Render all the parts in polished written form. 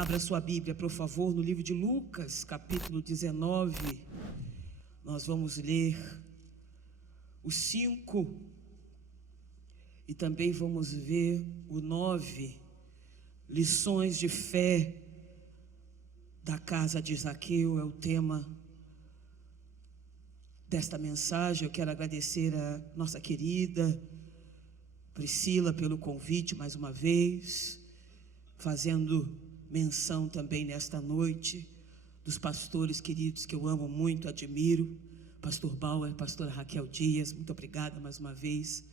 Abra sua Bíblia, por favor, no livro de Lucas, capítulo 19. Nós vamos ler o 5 e também vamos ver o 9. Lições de fé da casa de Zaqueu é o tema desta mensagem. Eu quero agradecer a nossa querida Priscila pelo convite mais uma vez, fazendo menção também nesta noite dos pastores queridos que eu amo muito, admiro, pastor Bauer, pastora Raquel Dias. Muito obrigada mais uma vez,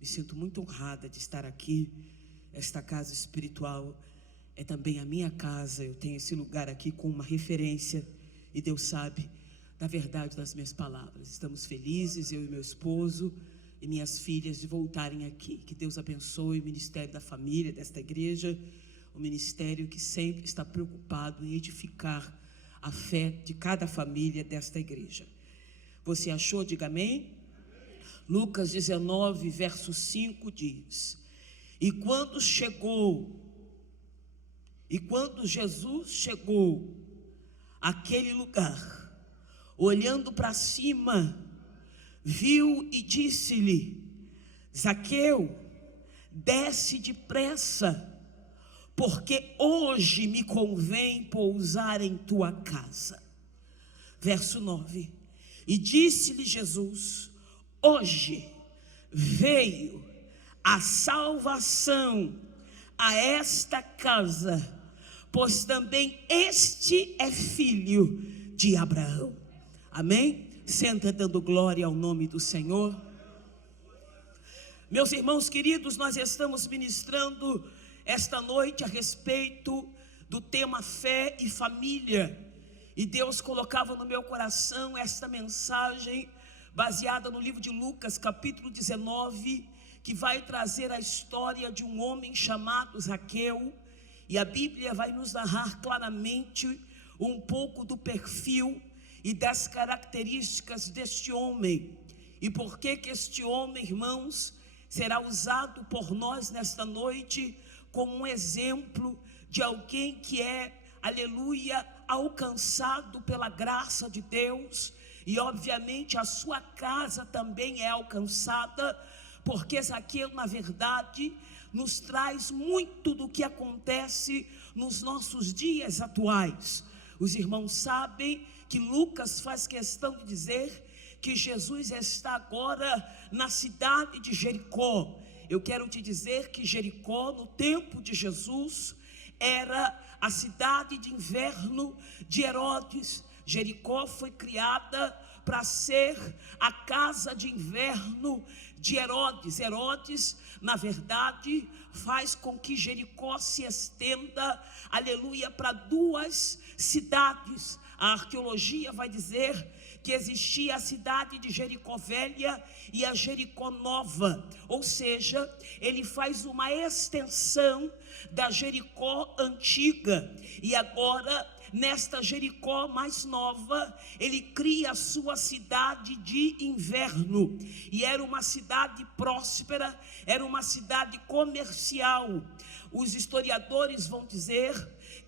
me sinto muito honrada de estar aqui. Esta casa espiritual é também a minha casa, eu tenho esse lugar aqui com uma referência, e Deus sabe da verdade das minhas palavras. Estamos felizes, eu e meu esposo e minhas filhas, de voltarem aqui. Que Deus abençoe o ministério da família, desta igreja, o ministério que sempre está preocupado em edificar a fé de cada família desta igreja. Você achou? Diga amém. Lucas 19, verso 5 diz: E quando Jesus chegou àquele lugar, olhando para cima, viu e disse-lhe: Zaqueu, desce depressa, porque hoje me convém pousar em tua casa. Verso 9: E disse-lhe Jesus: Hoje veio a salvação a esta casa, pois também este é filho de Abraão. Amém? Senta dando glória ao nome do Senhor. Meus irmãos queridos, nós estamos ministrando esta noite a respeito do tema fé e família, e Deus colocava no meu coração esta mensagem baseada no livro de Lucas, capítulo 19, que vai trazer a história de um homem chamado Zaqueu, e a Bíblia vai nos narrar claramente um pouco do perfil e das características deste homem, e por que este homem, irmãos, será usado por nós nesta noite como um exemplo de alguém que é, aleluia, alcançado pela graça de Deus. E obviamente a sua casa também é alcançada, porque Zaqueu, na verdade, nos traz muito do que acontece nos nossos dias atuais. Os irmãos sabem que Lucas faz questão de dizer que Jesus está agora na cidade de Jericó. Eu quero te dizer que Jericó, no tempo de Jesus, era a cidade de inverno de Herodes. Jericó foi criada para ser a casa de inverno de Herodes. Herodes, na verdade, faz com que Jericó se estenda, aleluia, para duas cidades. A arqueologia vai dizer que existia a cidade de Jericó Velha e a Jericó Nova, ou seja, ele faz uma extensão da Jericó antiga, e agora nesta Jericó mais nova, ele cria a sua cidade de inverno, e era uma cidade próspera, era uma cidade comercial. Os historiadores vão dizer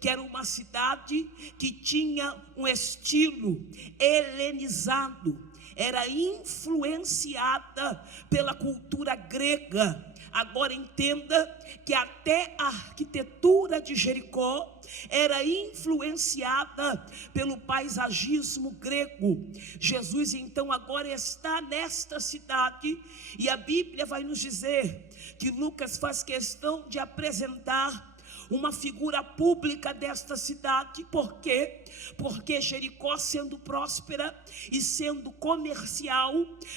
que era uma cidade que tinha um estilo helenizado, era influenciada pela cultura grega. Agora entenda que até a arquitetura de Jericó era influenciada pelo paisagismo grego. Jesus então agora está nesta cidade, e a Bíblia vai nos dizer que Lucas faz questão de apresentar uma figura pública desta cidade. Por quê? Porque Jericó, sendo próspera e sendo comercial,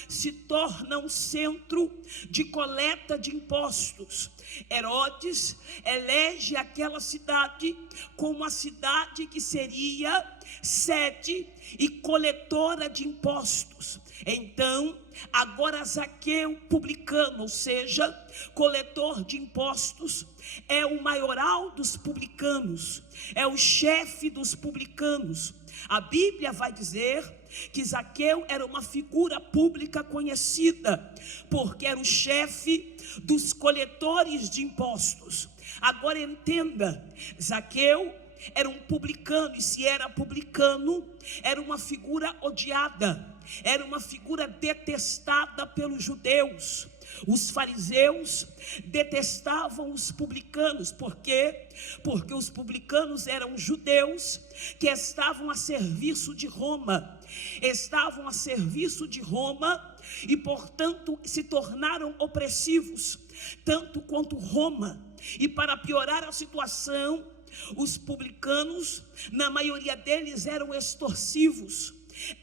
se torna um centro de coleta de impostos. Herodes elege aquela cidade como a cidade que seria sede e coletora de impostos. Então, agora Zaqueu, publicano, ou seja, coletor de impostos, é o maioral dos publicanos, é o chefe dos publicanos. A Bíblia vai dizer que Zaqueu era uma figura pública conhecida, porque era o chefe dos coletores de impostos. Agora entenda, Zaqueu era um publicano, e se era publicano, era uma figura odiada, era uma figura detestada pelos judeus. Os fariseus detestavam os publicanos. Por quê? Porque os publicanos eram judeus que estavam a serviço de Roma. Estavam a serviço de Roma e, portanto, se tornaram opressivos, tanto quanto Roma. E para piorar a situação, os publicanos, na maioria deles, eram extorsivos,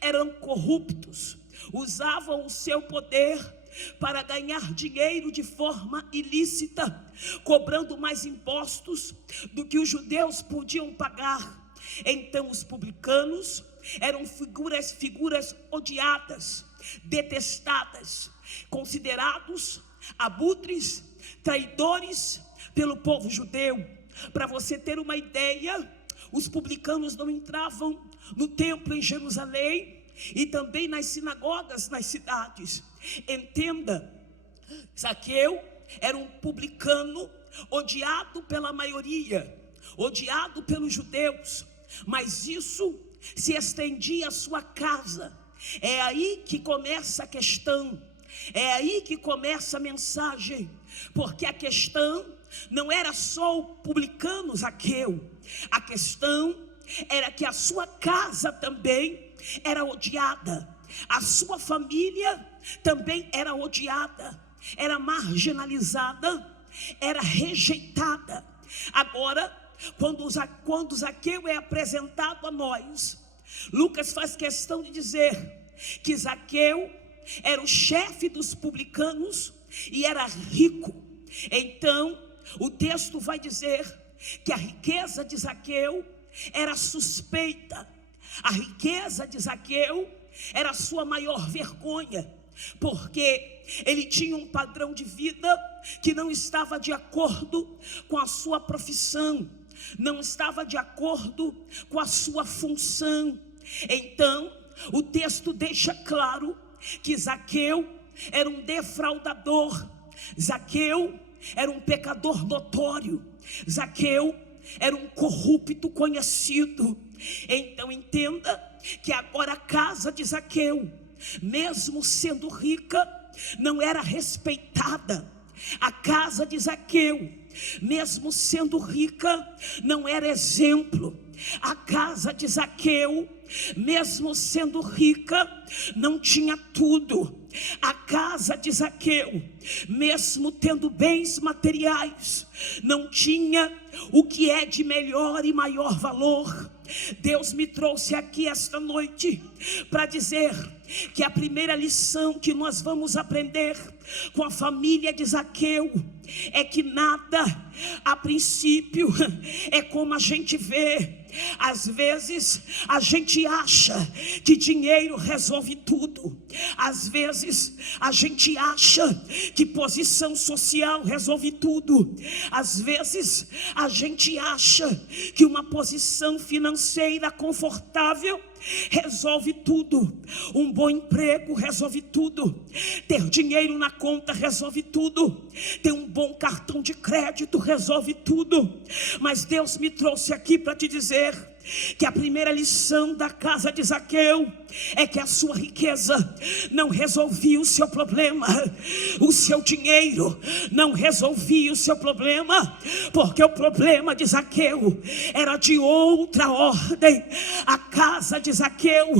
eram corruptos, usavam o seu poder para ganhar dinheiro de forma ilícita, cobrando mais impostos do que os judeus podiam pagar. Então os publicanos eram figuras odiadas, detestadas, considerados abutres, traidores pelo povo judeu. Para você ter uma ideia, os publicanos não entravam no templo em Jerusalém e também nas sinagogas nas cidades. Entenda, Zaqueu era um publicano odiado pela maioria, odiado pelos judeus, mas isso se estendia à sua casa. É aí que começa a questão, é aí que começa a mensagem, porque a questão não era só o publicano Zaqueu, a questão era que a sua casa também era odiada, a sua família também era odiada, era marginalizada, era rejeitada. Agora, quando Zaqueu é apresentado a nós, Lucas faz questão de dizer que Zaqueu era o chefe dos publicanos e era rico. Então, o texto vai dizer que a riqueza de Zaqueu era suspeita. A riqueza de Zaqueu era a sua maior vergonha, porque ele tinha um padrão de vida que não estava de acordo com a sua profissão, não estava de acordo com a sua função. Então, o texto deixa claro que Zaqueu era um defraudador, Zaqueu era um pecador notório, Zaqueu era um corrupto conhecido. Então entenda que agora a casa de Zaqueu, mesmo sendo rica, não era respeitada. A casa de Zaqueu, mesmo sendo rica, não era exemplo. A casa de Zaqueu, mesmo sendo rica, não tinha tudo. A casa de Zaqueu, mesmo tendo bens materiais, não tinha o que é de melhor e maior valor. Deus me trouxe aqui esta noite para dizer que a primeira lição que nós vamos aprender com a família de Zaqueu é que nada, a princípio, é como a gente vê. Às vezes a gente acha que dinheiro resolve tudo. Às vezes a gente acha que posição social resolve tudo. Às vezes a gente acha que uma posição financeira confortável resolve tudo. Um bom emprego resolve tudo. Ter dinheiro na conta resolve tudo. Ter um bom cartão de crédito resolve tudo. Mas Deus me trouxe aqui para te dizer que a primeira lição da casa de Zaqueu é que a sua riqueza não resolvia o seu problema, o seu dinheiro não resolvia o seu problema, porque o problema de Zaqueu era de outra ordem. A casa de Zaqueu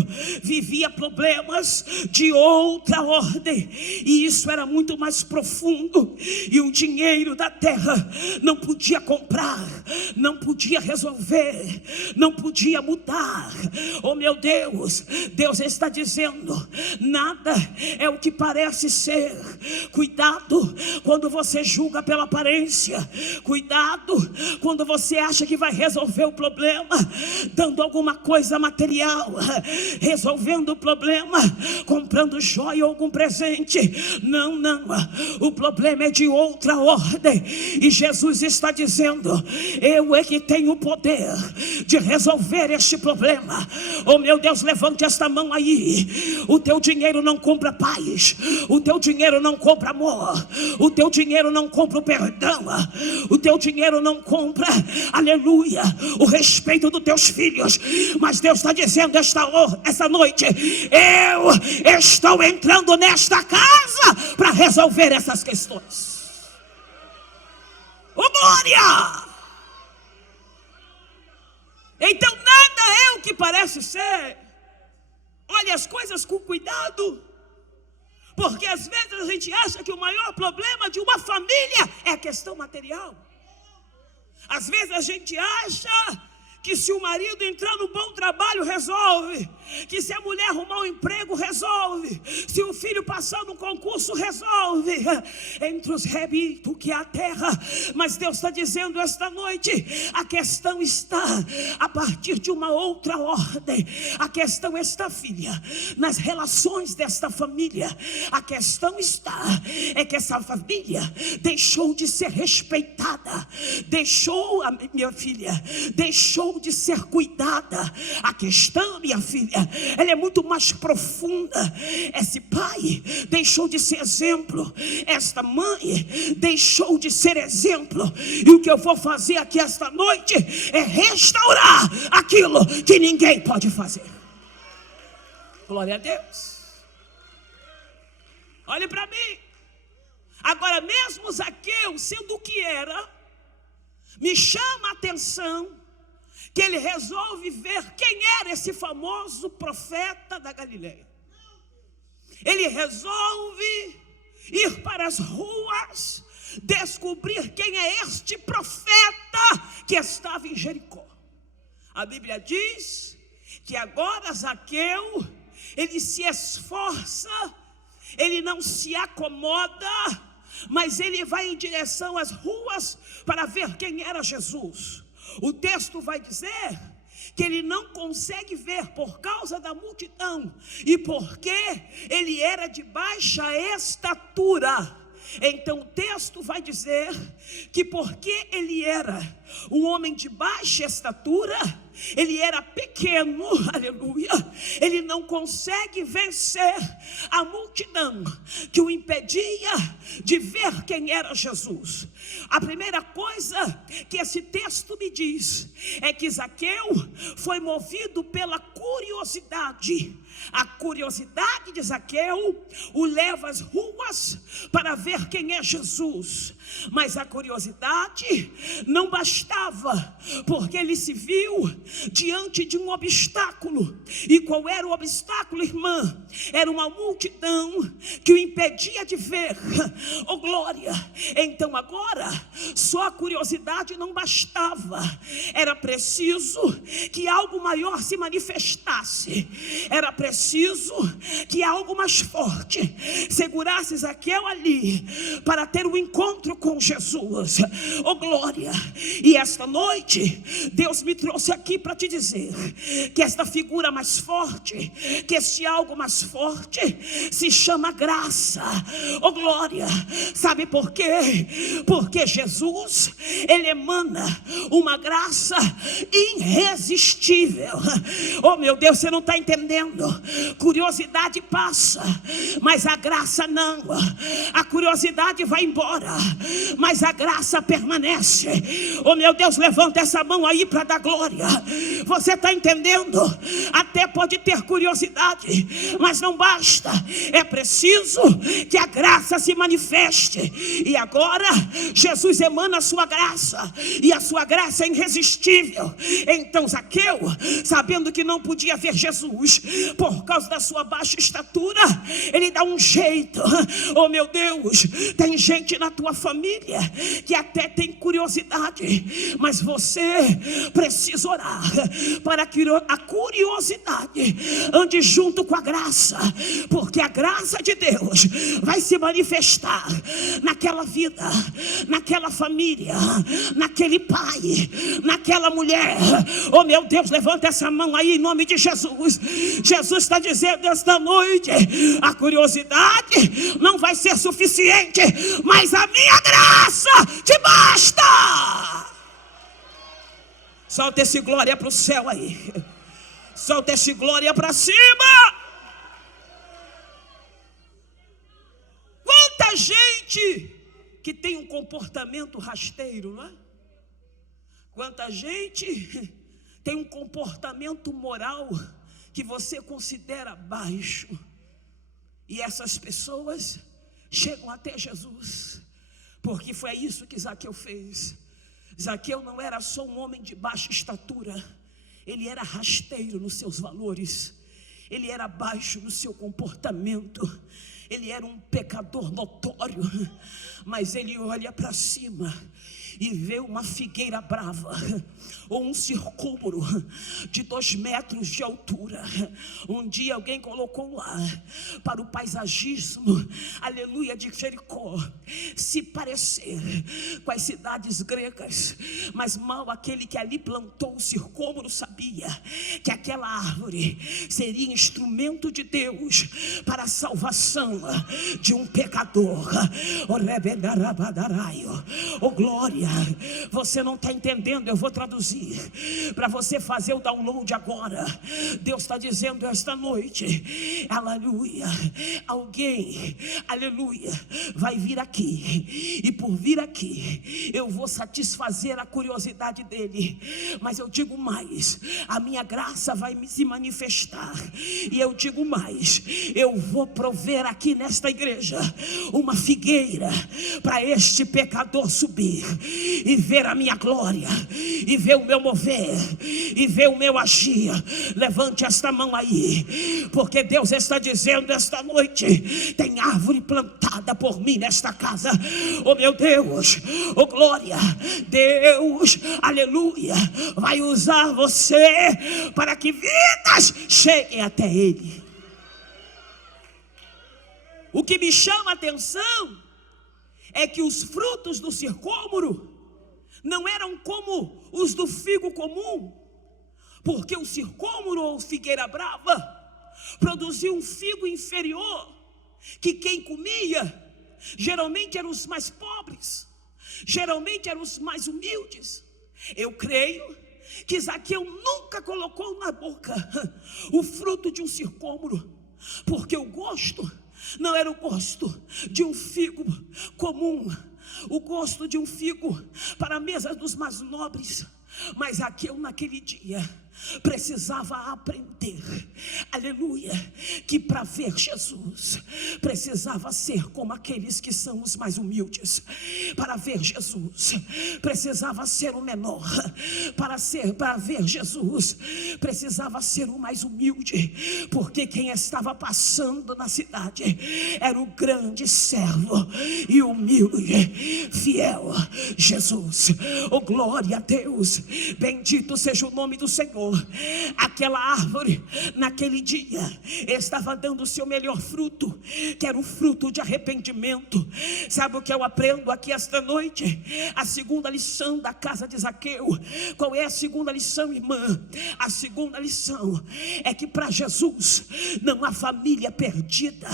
vivia problemas de outra ordem, e isso era muito mais profundo, e o dinheiro da terra não podia comprar, não podia resolver, não podia mudar. Oh meu Deus, Deus está dizendo, nada é o que parece ser. Cuidado quando você julga pela aparência. Cuidado quando você acha que vai resolver o problema dando alguma coisa material, resolvendo o problema comprando joia ou algum presente. Não, não, o problema é de outra ordem, e Jesus está dizendo, eu é que tenho o poder de resolver resolver este problema. Oh meu Deus, levante esta mão aí. O teu dinheiro não compra paz, o teu dinheiro não compra amor, o teu dinheiro não compra o perdão, o teu dinheiro não compra, aleluia, o respeito dos teus filhos. Mas Deus está dizendo esta noite: eu estou entrando nesta casa para resolver essas questões. Oh glória! Então nada é o que parece ser. Olhe as coisas com cuidado, porque às vezes a gente acha que o maior problema de uma família é a questão material. Às vezes a gente acha que se o marido entrar no bom trabalho, resolve. Que se a mulher arrumar um emprego, resolve. Se o filho passar no concurso, resolve. Entre os rebi, porque é a terra. Mas Deus está dizendo esta noite: a questão está a partir de uma outra ordem. A questão está, filha, nas relações desta família. A questão está, é que essa família deixou de ser respeitada. Deixou, minha filha, deixou de ser cuidada. A questão, minha filha, ela é muito mais profunda. Esse pai deixou de ser exemplo, esta mãe deixou de ser exemplo. E o que eu vou fazer aqui esta noite é restaurar aquilo que ninguém pode fazer. Glória a Deus. Olhe para mim. Agora, mesmo Zaqueu sendo o que era, me chama a atenção que ele resolve ver quem era esse famoso profeta da Galileia. Ele resolve ir para as ruas, descobrir quem é este profeta que estava em Jericó. A Bíblia diz que agora Zaqueu, ele se esforça, ele não se acomoda, mas ele vai em direção às ruas para ver quem era Jesus. O texto vai dizer que ele não consegue ver por causa da multidão e porque ele era de baixa estatura. Então o texto vai dizer que porque ele era um homem de baixa estatura, ele era pequeno, aleluia, ele não consegue vencer a multidão que o impedia de ver quem era Jesus. A primeira coisa que esse texto me diz é que Zaqueu foi movido pela curiosidade. A curiosidade de Zaqueu o leva às ruas para ver quem é Jesus. Mas a curiosidade não bastava, porque ele se viu diante de um obstáculo. E qual era o obstáculo, irmã? Era uma multidão que o impedia de ver. Oh glória! Então agora, só a curiosidade não bastava. Era preciso que algo maior se manifestasse. Era preciso que algo mais forte segurasse Zaqueu ali para ter um encontro com Jesus. Oh glória! E esta noite Deus me trouxe aqui para te dizer que esta figura mais forte, que este algo mais forte se chama graça. Oh glória! Sabe por quê? Porque Jesus, ele emana uma graça irresistível. Oh meu Deus, você não está entendendo. Curiosidade passa, mas a graça não. A curiosidade vai embora, mas a graça permanece. Oh meu Deus, levanta essa mão aí para dar glória. Você está entendendo? Até pode ter curiosidade, mas não basta. É preciso que a graça se manifeste. E agora Jesus emana a sua graça, e a sua graça é irresistível. Então Zaqueu, sabendo que não podia ver Jesus por causa da sua baixa estatura, ele dá um jeito. Oh meu Deus, tem gente na tua família que até tem curiosidade, mas você precisa orar para que a curiosidade ande junto com a graça, porque a graça de Deus vai se manifestar naquela vida, naquela família, naquele pai, naquela mulher. Oh meu Deus, levanta essa mão aí em nome de Jesus. Jesus está dizendo esta noite: a curiosidade não vai ser suficiente, mas a minha graça te basta. Solta esse glória para o céu aí. Solta esse glória para cima. Quanta gente que tem um comportamento rasteiro, não é? Quanta gente tem um comportamento moral que você considera baixo. E essas pessoas chegam até Jesus, porque foi isso que Zaqueu fez. Zaqueu não era só um homem de baixa estatura, ele era rasteiro nos seus valores, ele era baixo no seu comportamento, ele era um pecador notório, mas ele olha para cima e vê uma figueira brava, ou um sicômoro de 2 metros de altura. Um dia alguém colocou lá, para o paisagismo, aleluia, de Jericó, se parecer com as cidades gregas. Mas mal aquele que ali plantou o sicômoro sabia que aquela árvore seria instrumento de Deus para a salvação de um pecador. Oh glória, você não está entendendo, eu vou traduzir para você fazer o download agora. Deus está dizendo esta noite, aleluia, alguém, aleluia, vai vir aqui, e por vir aqui eu vou satisfazer a curiosidade dele. Mas eu digo mais, a minha graça vai se manifestar, e eu digo mais, eu vou prover aqui nesta igreja uma figueira para este pecador subir e ver a minha glória, e ver o meu mover, e ver o meu agir. Levante esta mão aí, porque Deus está dizendo esta noite: tem árvore plantada por mim nesta casa. Oh meu Deus, oh glória, Deus, aleluia, vai usar você para que vidas cheguem até Ele. O que me chama a atenção é que os frutos do sicômoro não eram como os do figo comum, porque o sicômoro ou figueira brava produzia um figo inferior, que quem comia geralmente eram os mais pobres, geralmente eram os mais humildes. Eu creio que Zaqueu nunca colocou na boca o fruto de um sicômoro, porque o gosto não era o gosto de um figo comum, o gosto de um figo para a mesa dos mais nobres. Mas Zaqueu naquele dia precisava aprender, aleluia, que para ver Jesus precisava ser como aqueles que são os mais humildes. Para ver Jesus precisava ser o menor. Para ver Jesus precisava ser o mais humilde, porque quem estava passando na cidade era o grande servo e humilde, fiel Jesus. Oh glória a Deus, bendito seja o nome do Senhor. Aquela árvore naquele dia estava dando o seu melhor fruto, que era o fruto de arrependimento. Sabe o que eu aprendo aqui esta noite? A segunda lição da casa de Zaqueu. Qual é a segunda lição, irmã? A segunda lição é que para Jesus não há família perdida,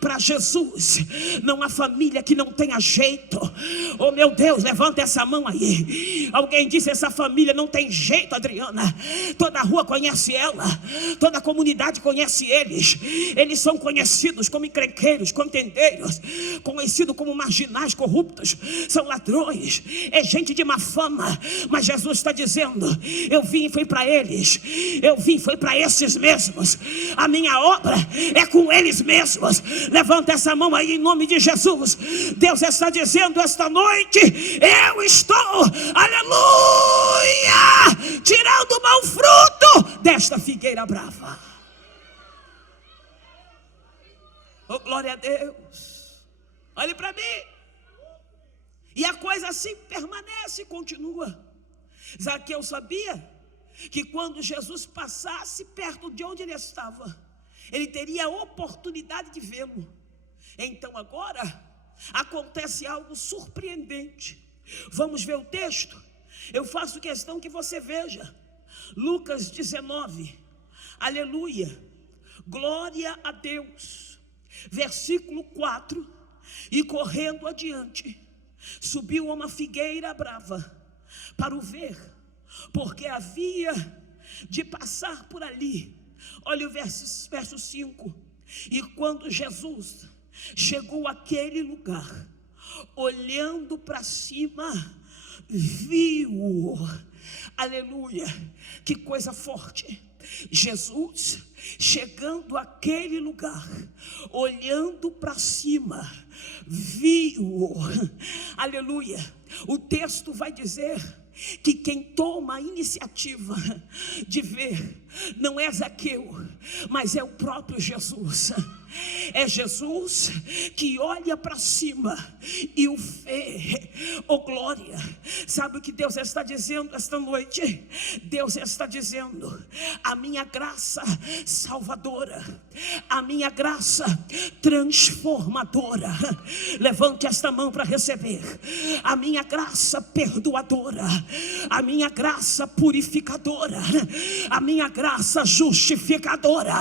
para Jesus não há família que não tenha jeito. Oh meu Deus, levanta essa mão aí. Alguém disse: essa família não tem jeito, Adriana. Toda a rua conhece ela, toda a comunidade conhece eles. Eles são conhecidos como encrenqueiros, contendeiros, conhecidos como marginais, corruptos, são ladrões, é gente de má fama. Mas Jesus está dizendo: eu vim e foi para eles, eu vim e foi para esses mesmos. A minha obra é com eles mesmos. Levanta essa mão aí em nome de Jesus. Deus está dizendo esta noite: eu estou, aleluia, tirando o mau fruto desta figueira brava. Oh glória a Deus. Olhe para mim. E a coisa assim permanece e continua. Zaqueu sabia que quando Jesus passasse perto de onde ele estava, ele teria a oportunidade de vê-lo. Então agora acontece algo surpreendente. Vamos ver o texto? Eu faço questão que você veja Lucas 19, aleluia, glória a Deus, versículo 4. E correndo adiante, subiu a uma figueira brava para o ver, porque havia de passar por ali. Olha o verso 5. E quando Jesus chegou àquele lugar, olhando para cima, viu, aleluia, que coisa forte. Jesus chegando àquele lugar, olhando para cima, viu, aleluia. O texto vai dizer que quem toma a iniciativa de ver não é Zaqueu, mas é o próprio Jesus. É Jesus que olha para cima e o vê, oh glória. Sabe o que Deus está dizendo esta noite? Deus está dizendo: a minha graça salvadora, a minha graça transformadora, levante esta mão para receber. A minha graça perdoadora, a minha graça purificadora, a minha graça justificadora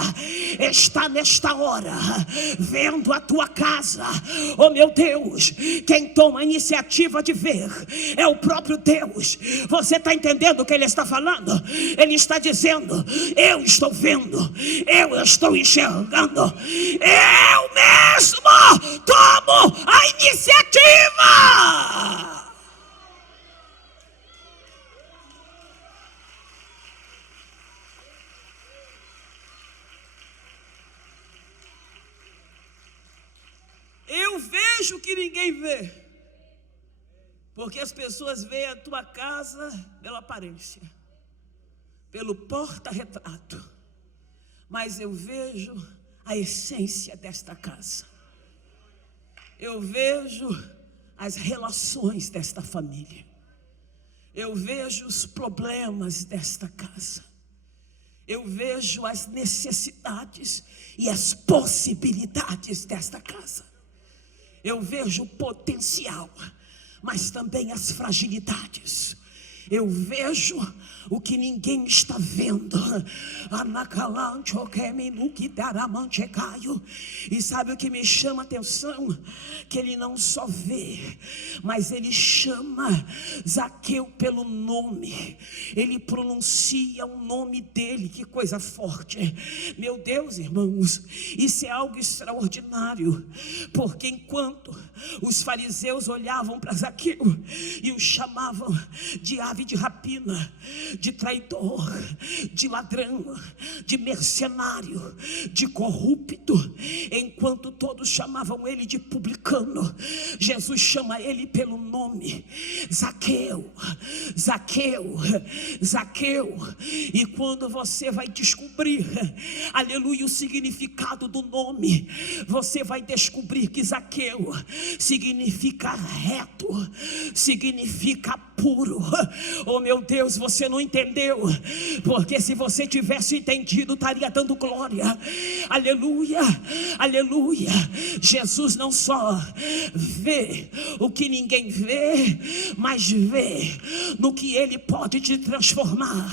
está nesta hora vendo a tua casa. Oh meu Deus, quem toma a iniciativa de ver é o próprio Deus. Você está entendendo o que ele está falando? Ele está dizendo: eu estou vendo, eu estou enxergando, eu mesmo tomo a iniciativa. Eu vejo o que ninguém vê, porque as pessoas veem a tua casa pela aparência, pelo porta-retrato, mas eu vejo a essência desta casa. Eu vejo as relações desta família, eu vejo os problemas desta casa, eu vejo as necessidades e as possibilidades desta casa. Eu vejo o potencial, mas também as fragilidades. Eu vejo o que ninguém está vendo. E sabe o que me chama a atenção? Que ele não só vê, mas ele chama Zaqueu pelo nome. Ele pronuncia o nome dele. Que coisa forte. Meu Deus, irmãos, isso é algo extraordinário. Porque enquanto os fariseus olhavam para Zaqueu e o chamavam de ave de rapina, de traidor, de ladrão, de mercenário, de corrupto, enquanto todos chamavam ele de publicano, Jesus chama ele pelo nome: Zaqueu, Zaqueu, Zaqueu. E quando você vai descobrir, aleluia, o significado do nome, você vai descobrir que Zaqueu significa reto, significa puro. Oh meu Deus, você não entendeu, porque se você tivesse entendido, estaria dando glória. Aleluia, aleluia. Jesus não só vê o que ninguém vê, mas vê no que ele pode te transformar.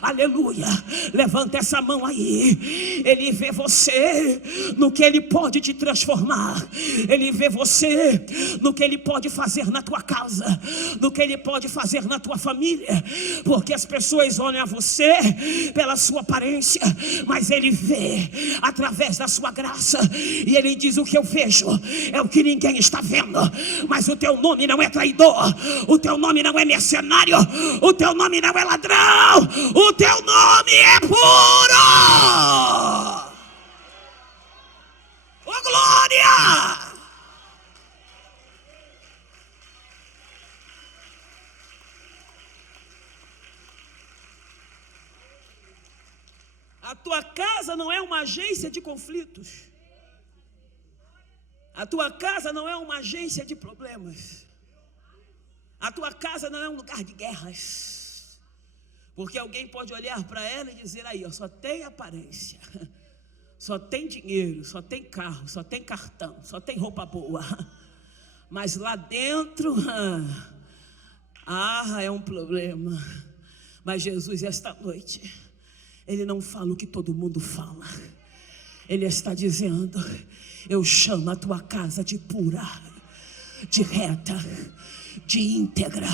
Aleluia, levanta essa mão aí. Ele vê você no que ele pode te transformar. Ele vê você no que ele pode fazer na tua casa, no que ele pode fazer na tua família. Porque as pessoas olham a você pela sua aparência, mas ele vê através da sua graça. E ele diz: o que eu vejo é o que ninguém está vendo. Mas o teu nome não é traidor, o teu nome não é mercenário, o teu nome não é ladrão, o teu nome é puro. Oh glória! A tua casa não é uma agência de conflitos. A tua casa não é uma agência de problemas. A tua casa não é um lugar de guerras. Porque alguém pode olhar para ela e dizer: aí, ó, só tem aparência, só tem dinheiro, só tem carro, só tem cartão, só tem roupa boa. Mas lá dentro, é um problema. Mas Jesus, esta noite, ele não fala o que todo mundo fala. Ele está dizendo: eu chamo a tua casa de pura, de reta, de íntegra.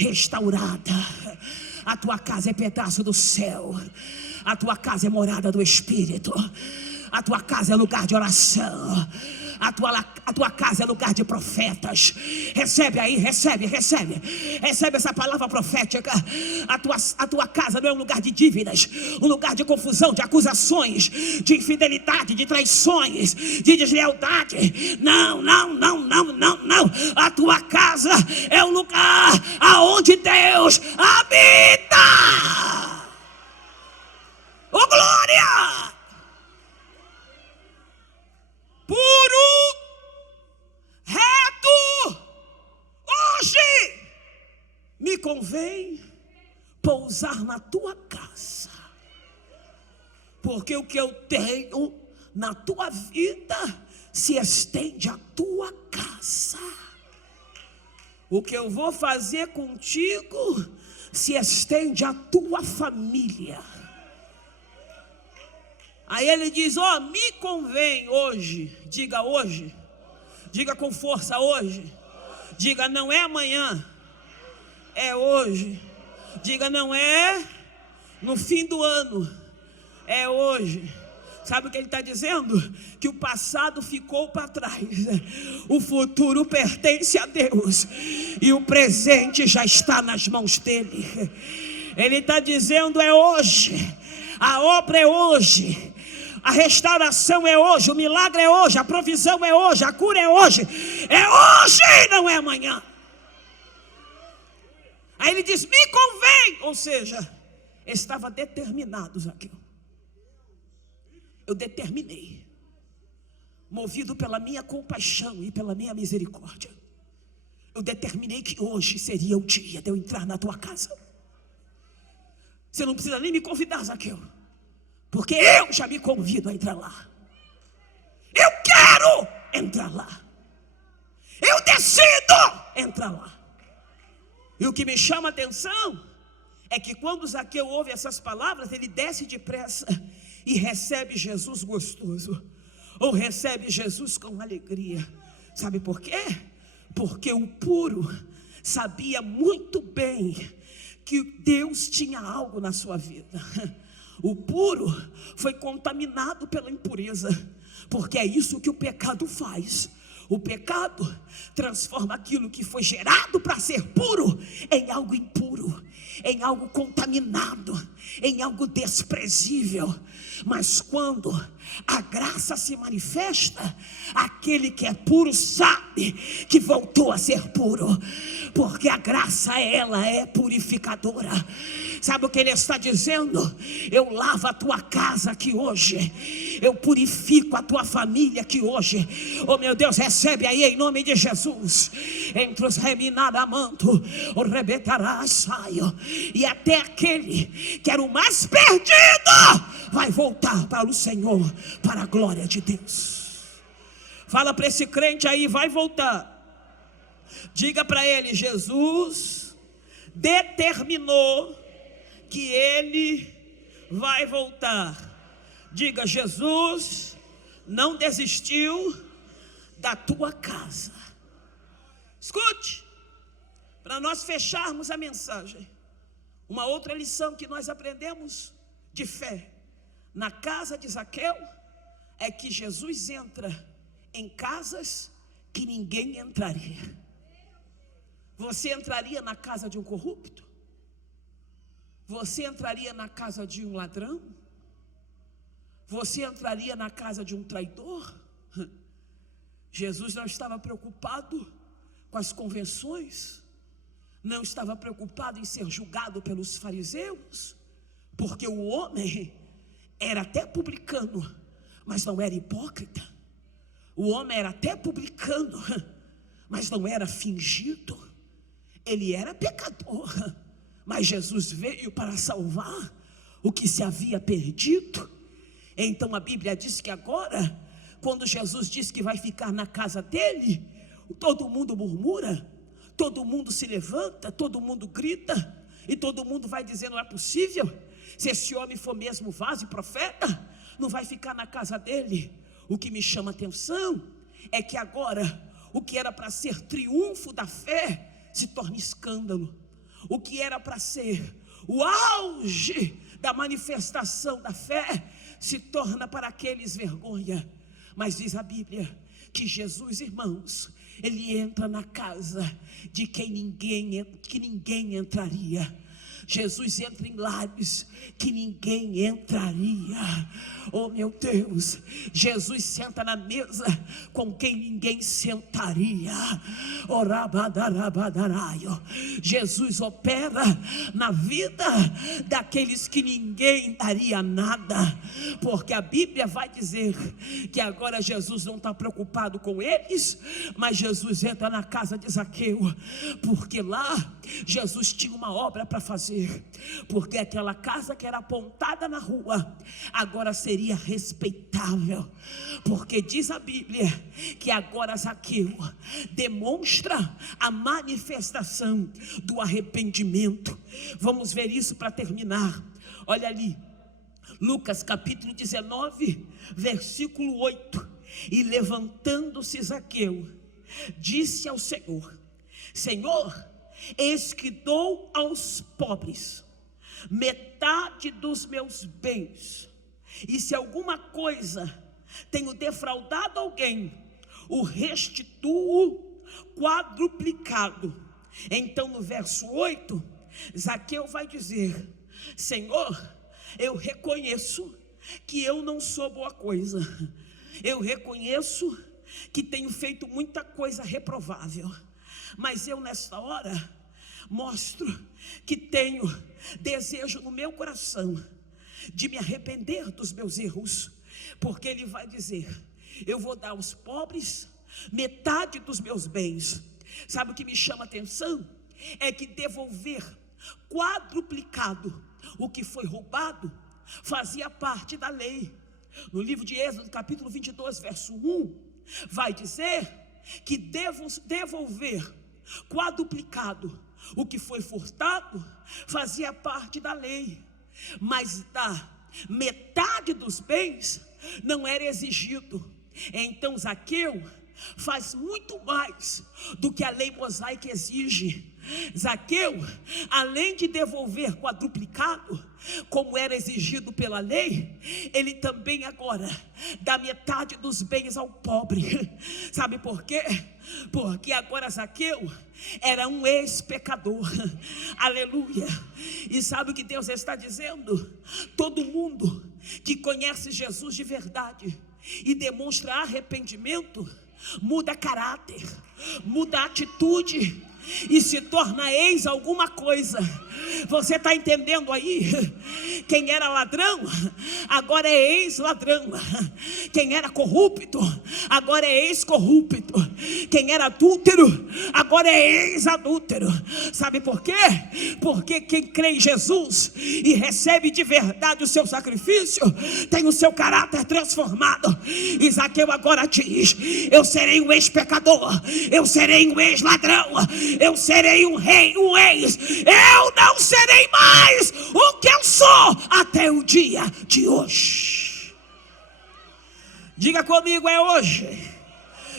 restaurada. A tua casa é pedaço do céu. A tua casa é morada do Espírito. A tua casa é lugar de oração. A tua casa é lugar de profetas. Recebe aí, recebe essa palavra profética. A tua casa não é um lugar de dívidas, um lugar de confusão, de acusações, de infidelidade, de traições, de deslealdade. Não. A tua casa é um lugar aonde Deus habita. Oh, glória! Puro, reto, hoje me convém pousar na tua casa, porque o que eu tenho na tua vida se estende à tua casa. O que eu vou fazer contigo se estende à tua família. Aí ele diz, me convém hoje. Diga hoje. Diga com força hoje. Diga, não é amanhã, é hoje. Diga, não é no fim do ano, é hoje. Sabe o que ele está dizendo? Que o passado ficou para trás, o futuro pertence a Deus e o presente já está nas mãos dele. Ele está dizendo, é hoje, a obra é hoje. A restauração é hoje, o milagre é hoje, a provisão é hoje, a cura é hoje, não é amanhã. Aí ele diz, me convém, ou seja, estava determinado, Zaqueu. Eu determinei, movido pela minha compaixão e pela minha misericórdia, eu determinei que hoje seria o dia de eu entrar na tua casa. Você não precisa nem me convidar, Zaqueu, porque eu já me convido a entrar lá. Eu quero entrar lá. Eu decido entrar lá. E o que me chama a atenção é que quando Zaqueu ouve essas palavras, ele desce depressa e recebe Jesus gostoso, ou recebe Jesus com alegria. Sabe por quê? Porque o puro sabia muito bem que Deus tinha algo na sua vida. O puro foi contaminado pela impureza, porque é isso que o pecado faz. O pecado transforma aquilo que foi gerado para ser puro em algo impuro, em algo contaminado, em algo desprezível. Mas quando a graça se manifesta, aquele que é puro sabe que voltou a ser puro, porque a graça, ela é purificadora. Sabe o que ele está dizendo? Eu lavo a tua casa aqui hoje, eu purifico a tua família aqui hoje. Oh meu Deus, recebe aí em nome de Jesus. Entre os reminadamanto, o rebetarás saio, e até aquele que era o mais perdido vai voltar para o Senhor, para a glória de Deus. Fala para esse crente aí, vai voltar. Diga para ele, Jesus determinou que ele vai voltar. Diga, Jesus não desistiu da tua casa. Escute, para nós fecharmos a mensagem, uma outra lição que nós aprendemos de fé na casa de Zaqueu é que Jesus entra em casas que ninguém entraria. Você entraria na casa de um corrupto? Você entraria na casa de um ladrão? Você entraria na casa de um traidor? Jesus não estava preocupado com as convenções, não estava preocupado em ser julgado pelos fariseus, porque o homem era até publicano, mas não era hipócrita. O homem era até publicano, mas não era fingido. Ele era pecador, mas Jesus veio para salvar o que se havia perdido. Então a Bíblia diz que agora, quando Jesus diz que vai ficar na casa dele, todo mundo murmura, todo mundo se levanta, todo mundo grita, e todo mundo vai dizendo, não é possível, se esse homem for mesmo vaso e profeta, não vai ficar na casa dele. O que me chama a atenção é que agora, o que era para ser triunfo da fé, se torna escândalo. o que era para ser o auge da manifestação da fé, se torna para aqueles vergonha. Mas diz a Bíblia que Jesus, irmãos, ele entra na casa de que ninguém entraria. Jesus entra em lares que ninguém entraria. Oh meu Deus, Jesus senta na mesa com quem ninguém sentaria. Jesus opera na vida daqueles que ninguém daria nada, porque a Bíblia vai dizer que agora Jesus não está preocupado com eles, mas Jesus entra na casa de Zaqueu, porque lá Jesus tinha uma obra para fazer. Porque aquela casa que era apontada na rua agora seria respeitável, porque diz a Bíblia que agora Zaqueu demonstra a manifestação do arrependimento. Vamos ver isso para terminar. Olha ali, Lucas capítulo 19, versículo 8. E levantando-se Zaqueu, disse ao Senhor: Senhor, eis que dou aos pobres metade dos meus bens, e se alguma coisa tenho defraudado alguém, o restituo quadruplicado. Então no verso 8, Zaqueu vai dizer: Senhor, eu reconheço que eu não sou boa coisa, eu reconheço que tenho feito muita coisa reprovável, mas eu nesta hora mostro que tenho desejo no meu coração de me arrepender dos meus erros, porque ele vai dizer: eu vou dar aos pobres metade dos meus bens. Sabe o que me chama a atenção? É que devolver quadruplicado o que foi roubado fazia parte da lei. No livro de Êxodo, capítulo 22, verso 1, vai dizer que devolver quadruplicado o que foi furtado fazia parte da lei, mas da metade dos bens não era exigido. Então Zaqueu faz muito mais do que a lei mosaica exige. Zaqueu, além de devolver quadruplicado, como era exigido pela lei, ele também agora dá metade dos bens ao pobre. Sabe por quê? Porque agora Zaqueu era um ex-pecador. Aleluia. E sabe o que Deus está dizendo? Todo mundo que conhece Jesus de verdade e demonstra arrependimento, muda caráter, muda atitude e se torna ex alguma coisa. Você está entendendo aí? Quem era ladrão, agora é ex-ladrão. Quem era corrupto, agora é ex-corrupto. Quem era adúltero, agora é ex-adúltero. Sabe por quê? Porque quem crê em Jesus e recebe de verdade o seu sacrifício, tem o seu caráter transformado. E Zaqueu agora diz: eu serei um ex-pecador, eu serei um ex-ladrão, eu serei um rei, um ex. Eu não serei mais o que eu sou até o dia de hoje. Diga comigo, é hoje.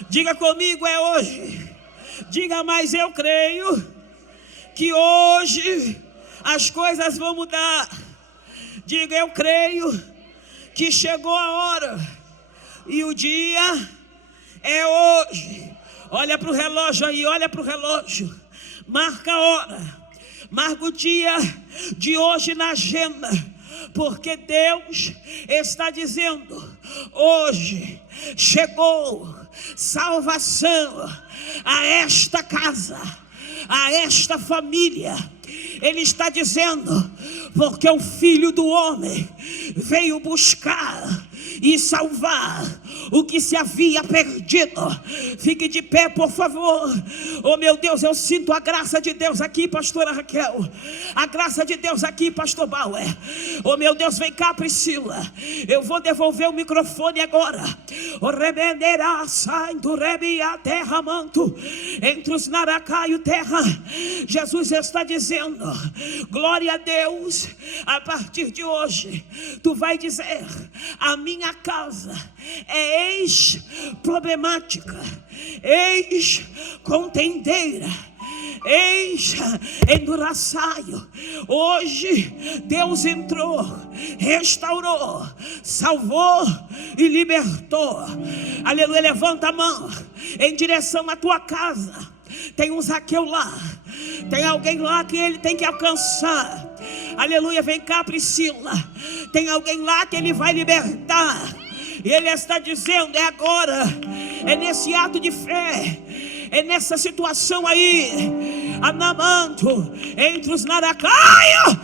Diga comigo, é hoje. Diga, mas eu creio que hoje as coisas vão mudar. Diga, eu creio que chegou a hora e o dia é hoje. Olha para o relógio aí, olha para o relógio. Marca a hora, marca o dia de hoje na agenda, porque Deus está dizendo: hoje chegou salvação a esta casa, a esta família. Ele está dizendo: porque o Filho do Homem veio buscar e salvar o que se havia perdido. Fique de pé, por favor. Oh meu Deus, eu sinto a graça de Deus aqui, pastora Raquel. A graça de Deus aqui, pastor Bauer. Oh meu Deus, vem cá, Priscila. Eu vou devolver o microfone agora. O rebenderá, sai do rebia terra manto, entre os naracaio terra. Jesus está dizendo: glória a Deus. A partir de hoje, tu vai dizer: a minha casa é ex-problemática, ex-contendeira, enduraçaio. Hoje Deus entrou, restaurou, salvou e libertou. Aleluia, levanta a mão em direção à tua casa. Tem um Zaqueu lá, tem alguém lá que ele tem que alcançar. Aleluia, vem cá, Priscila. Tem alguém lá que ele vai libertar. E ele está dizendo: é agora, é nesse ato de fé, é nessa situação aí, anamando entre os naracaios,